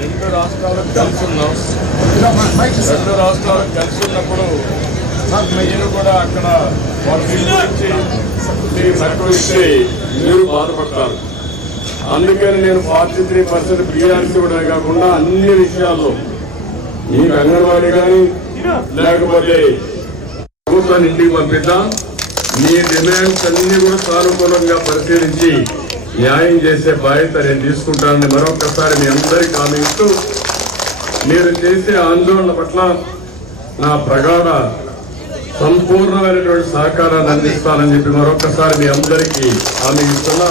రెండు రాష్ట్రాలకు కలిసి ఉన్నాం. రెండు రాష్ట్రాలకు కలిసి ఉన్నప్పుడు నేను కూడా అక్కడ వాళ్ళ గురించి మీరు సహకరిస్తే మీరు బాధపడతారు. అందుకని నేను 43% ప్రియారిటీ ఇవ్వడమే కాకుండా అన్ని విషయాల్లో మీకు అంగన్వాడీ కానీ లేకపోతే ప్రభుత్వాన్ని ఇంటికి పంపిద్దాం. మీ డిమాండ్స్ అన్ని కూడా సానుకూలంగా పరిశీలించి న్యాయం చేసే బాధ్యత నేను తీసుకుంటానని మరొకసారి మీ అందరికీ హామీ ఇస్తూ మీరు చేసే ఆందోళన పట్ల నా ప్రగాఢ సంపూర్ణమైనటువంటి సహకారాన్ని అందిస్తానని చెప్పి మరొకసారి మీ అందరికీ హామీ ఇస్తున్నా.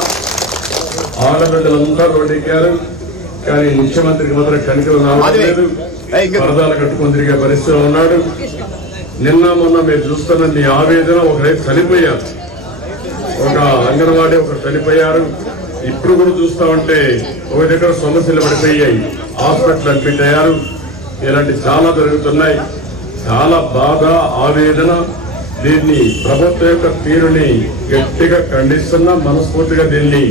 ఆడబిడ్డలందరూ రోడ్డెక్కారు, కానీ ముఖ్యమంత్రికి మాత్రం కనికలు రావట్లేదు. వరదాలు కట్టుకొని తిరిగే పరిస్థితిలో ఉన్నాడు. నిన్న మొన్న మీరు చూస్తున్న మీ ఆవేదన, ఒకరైతే చనిపోయారు, ఒక అంగన్వాడీ ఒకరు చనిపోయారు. ఇప్పుడు కూడా చూస్తా ఉంటే ఒక దగ్గర సమస్యలు పడిపోయాయి, హాస్పిటల్ అడ్మిట్ అయ్యారు. ఇలాంటి చాలా జరుగుతున్నాయి. చాలా బాధ, ఆవేదన. దీన్ని ప్రభుత్వం యొక్క తీరుని గట్టిగా ఖండిస్తున్నా, మనస్ఫూర్తిగా దీన్ని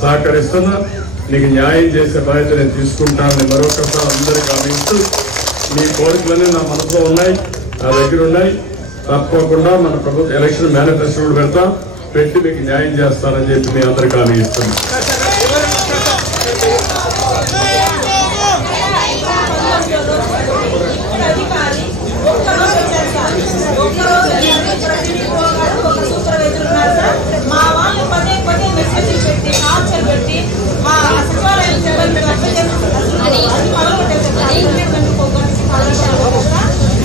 సహకరిస్తున్నా. నీకు న్యాయం చేసే బాధ్యత నేను తీసుకుంటానని మరొకసారి అందరికీ ఆశిస్తూ, మీ కోరికలన్నీ నా మనసులో ఉన్నాయి, నా దగ్గర ఉన్నాయి. తప్పకుండా మన ప్రభుత్వ ఎలక్షన్ మేనిఫెస్టోలు పెట్టి మీకు న్యాయం చేస్తానని చెప్పి మీ అందరికీ హామీ ఇస్తున్నాను.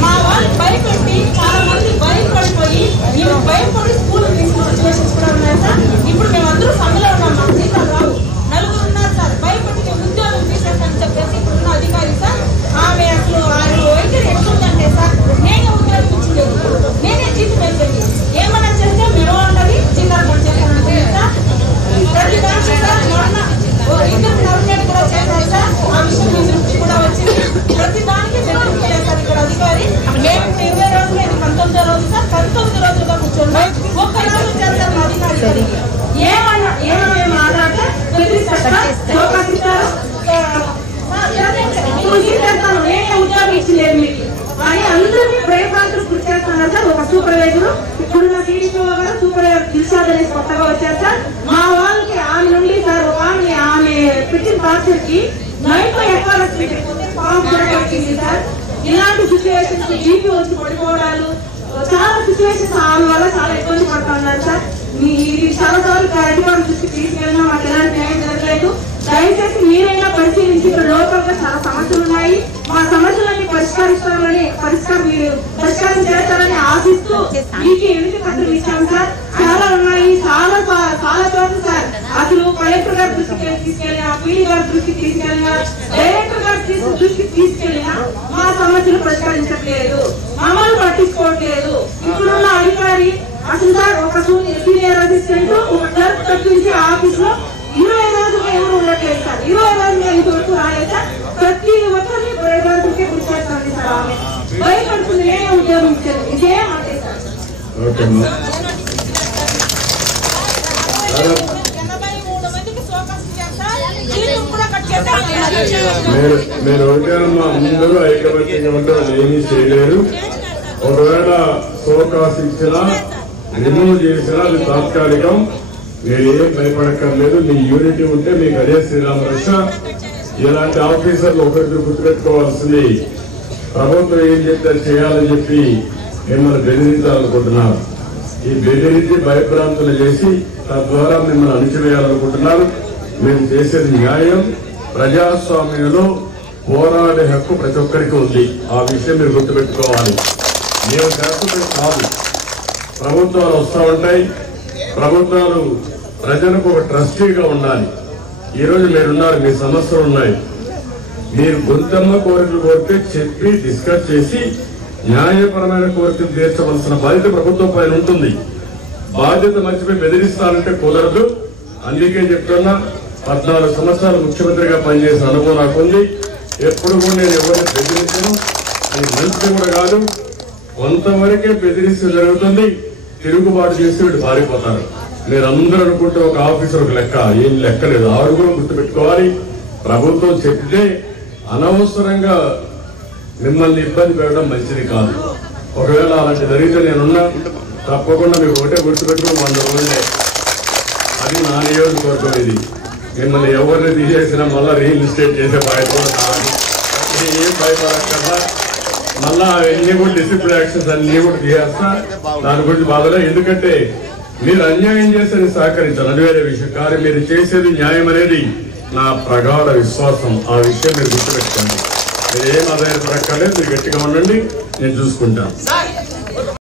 మా వాళ్ళు భయపెట్టి చాలా మంది భయపడిపోయి మేము భయపడి స్కూల్ తీసుకున్న సిచ్యువేషన్స్ కూడా ఉన్నాయి సార్. ఇప్పుడు మేమందరూ సమ్మెలో ఉన్నాం, మాకు జీతాలు రావు. నలుగురు ఉన్నారు సార్, భయపడి ఉద్యోగం తీసేస్తానని చెప్పేసి ఇప్పుడున్న అధికారి సార్. ఆమె అసలు ఆయన వైద్యులు ఎట్లుందంటే సార్, నేనే ఉద్యోగం ఇచ్చలేదు, నేనే జీతం అయిపోయింది, ఏమన్నా చేస్తే మేము అన్నది జీతాలు పని చేస్తానని సార్. ప్రతి దానికి సార్ మొన్న ఇద్దరు నర్మేట్ కూడా చేశారు సార్. ఆ విషయం మీ దృష్టి కూడా వచ్చింది. ప్రతి దానికి బెదిరింపు చేశారు ఇక్కడ అధికారి. మేము 20 రోజులు, ఇది 19వ రోజు సార్. 19 రోజులుగా కూర్చోండి, ఒక్క రోజు చేస్తారు మా అధికారి. ఏమన్నా ఏమైనా మాట్లాడితే బెదిరిస్తారు, నేనే ఉద్యోగం ఇచ్చలేదు మీకు అని అందరినీ భయభ్రాంతులు గురి చేస్తున్నారు సార్. ఒక సూపర్వైజర్, ఇప్పుడున్న టీడీపీ గారు సూపర్వైజర్ దిల్షాద్ అనేసి కొత్తగా వచ్చారు సార్. మా వాళ్ళకి ఆమె నుండి సార్ ఒక ఆమె పెట్టిన టార్చర్కి నైట్ లో ఎఫ్ఆర్ఎస్ పెట్టిపోతే ఫామ్ కూడా వచ్చింది సార్. ఇలాంటి సిచ్యువేషన్స్ జీపీ వచ్చి పడిపోవడాలు, చాలా సిచ్యువేషన్స్ ఆమె వల్ల చాలా ఇబ్బంది పడుతూ ఉన్నారు సార్. ఇది చాలా సార్లు అధికారుల దృష్టికి తీసుకెళ్ళినా మాకు ఎలాంటి న్యాయం జరగలేదు. దయచేసి మీరైనా పరిశీలించి, ఇక్కడ లోకల్ గా చాలా సమస్యలు ఉన్నాయి, మా సమస్యలన్నీ పరిష్కారం చేస్తారని ఆశిస్తూ మీకు ఎన్నిక పత్రం ఇచ్చాము సార్. చాలా ఉన్నాయి, చాలా చోట్ల సార్ అసలు కలెక్టర్ గారి దృష్టికి తీసుకెళ్ళినా, పీడీ గారి దృష్టికి తీసుకెళ్ళినా, డైరెక్టర్ గారి దృష్టికి తీసుకెళ్ళినా మా సమస్యలు పరిష్కరించట్లేదు, మమ్మల్ని పట్టించుకోవట్లేదు. ఇప్పుడున్న అధికారి అసలు సార్ ఒక సీనియర్ అసిస్టెంట్ ఒక క్లర్క్ తప్పించి ఆఫీస్ లో 20 రోజులు ఎవరు ఉండట్లేదు సార్. 20 రోజులు ఇంతవరకు రాలేదు సార్. ప్రతి ఒక్కరిని భయపడుతుంటే గురి చేస్తుంది సార్. ఆమె భయపడుతుంది, నేనే ఉద్యోగం ఇచ్చాను, ఇదేమంటే సార్. మీరు ఒకటేనమ్మా, అందరూ ఐకమత్యంగా ఉంటే ఏమీ చేయలేరు. ఒకవేళ సోకాస్ ఇచ్చినా రిమూవ్ చేసినా అది తాత్కాలికం. మీరు ఏం భయపడక్కర్లేదు. మీ యూనిటీ ఉంటే మీకు అదే శ్రీరామ రక్ష. ఇలాంటి ఆఫీసర్లు ఒకరిద్దరు గుర్తుపెట్టుకోవాల్సింది, ప్రభుత్వం ఏం చెప్తే చేయాలని చెప్పి మిమ్మల్ని బెదిరించాలనుకుంటున్నారు. ఈ బెదిరించి భయభ్రాంతులు చేసి తద్వారా మిమ్మల్ని అణిచివేయాలనుకుంటున్నారు. మేము చేసేది న్యాయం. ప్రజాస్వామ్యంలో పోరాడే హక్కు ప్రతి ఒక్కరికి ఉంది. ఆ విషయం మీరు గుర్తుపెట్టుకోవాలి. మేము చేస్తున్నది కాదు. ప్రభుత్వాలు వస్తూ ఉంటాయి. ప్రభుత్వాలు ప్రజలకు ఒక ట్రస్టీగా ఉండాలి. ఈరోజు మీరున్నారు, మీ సమస్యలు ఉన్నాయి. మీరు గొంతమ్మ కోరికలు కోరితే చెప్పి డిస్కస్ చేసి న్యాయపరమైన కోరికలు తీర్చవలసిన బాధ్యత ప్రభుత్వం పైన ఉంటుంది. బాధ్యత మర్చిపోయి బెదిరిస్తానంటే కుదరదు. అందుకే చెప్తున్నా, 14 సంవత్సరాలు ముఖ్యమంత్రిగా పనిచేసిన అనుభవం నాకుంది. ఎప్పుడు కూడా నేను ఎవరిని బెదిరించను. అది మంచిది కూడా కాదు. కొంతవరకే బెదిరిస్తే జరుగుతుంది. తిరుగుబాటు చేసి వీళ్ళు పారిపోతారు. మీరందరూ అనుకుంటే ఒక ఆఫీసర్ ఒక లెక్క, ఏం లెక్క లేదు. 6 గుర్తుపెట్టుకోవాలి. ప్రభుత్వం చెప్తే అనవసరంగా మిమ్మల్ని ఇబ్బంది పెట్టడం మంచిది కాదు. ఒకవేళ అలాంటి జరిగితే నేనున్నా తప్పకుండా మీకు ఒకటే గుర్తుపెట్టుకుని 100 రోజులే. అది నా నియోజకవర్గం. ఇది మిమ్మల్ని ఎవరిని తీసేసినా మళ్ళీ రీఇన్స్టేట్ చేసే బాధ్యత నాది. ఏం భయపడక్కర్లా. మళ్ళా అవన్నీ కూడా డిసిప్లిన్ యాక్షన్స్ అన్ని కూడా తీసేస్తా. దాని గురించి బాధలే. ఎందుకంటే మీరు అన్యాయం చేసేది సహకరించాలి, అది వేరే విషయం. కానీ మీరు చేసేది న్యాయం అనేది నా ప్రగాఢ విశ్వాసం. ఆ విషయం మీరు గుర్తుపెట్టుకోండి. మీరు ఏం ఆదాయపడక్కర్లేదు. మీరు గట్టిగా ఉండండి, నేను చూసుకుంటాను.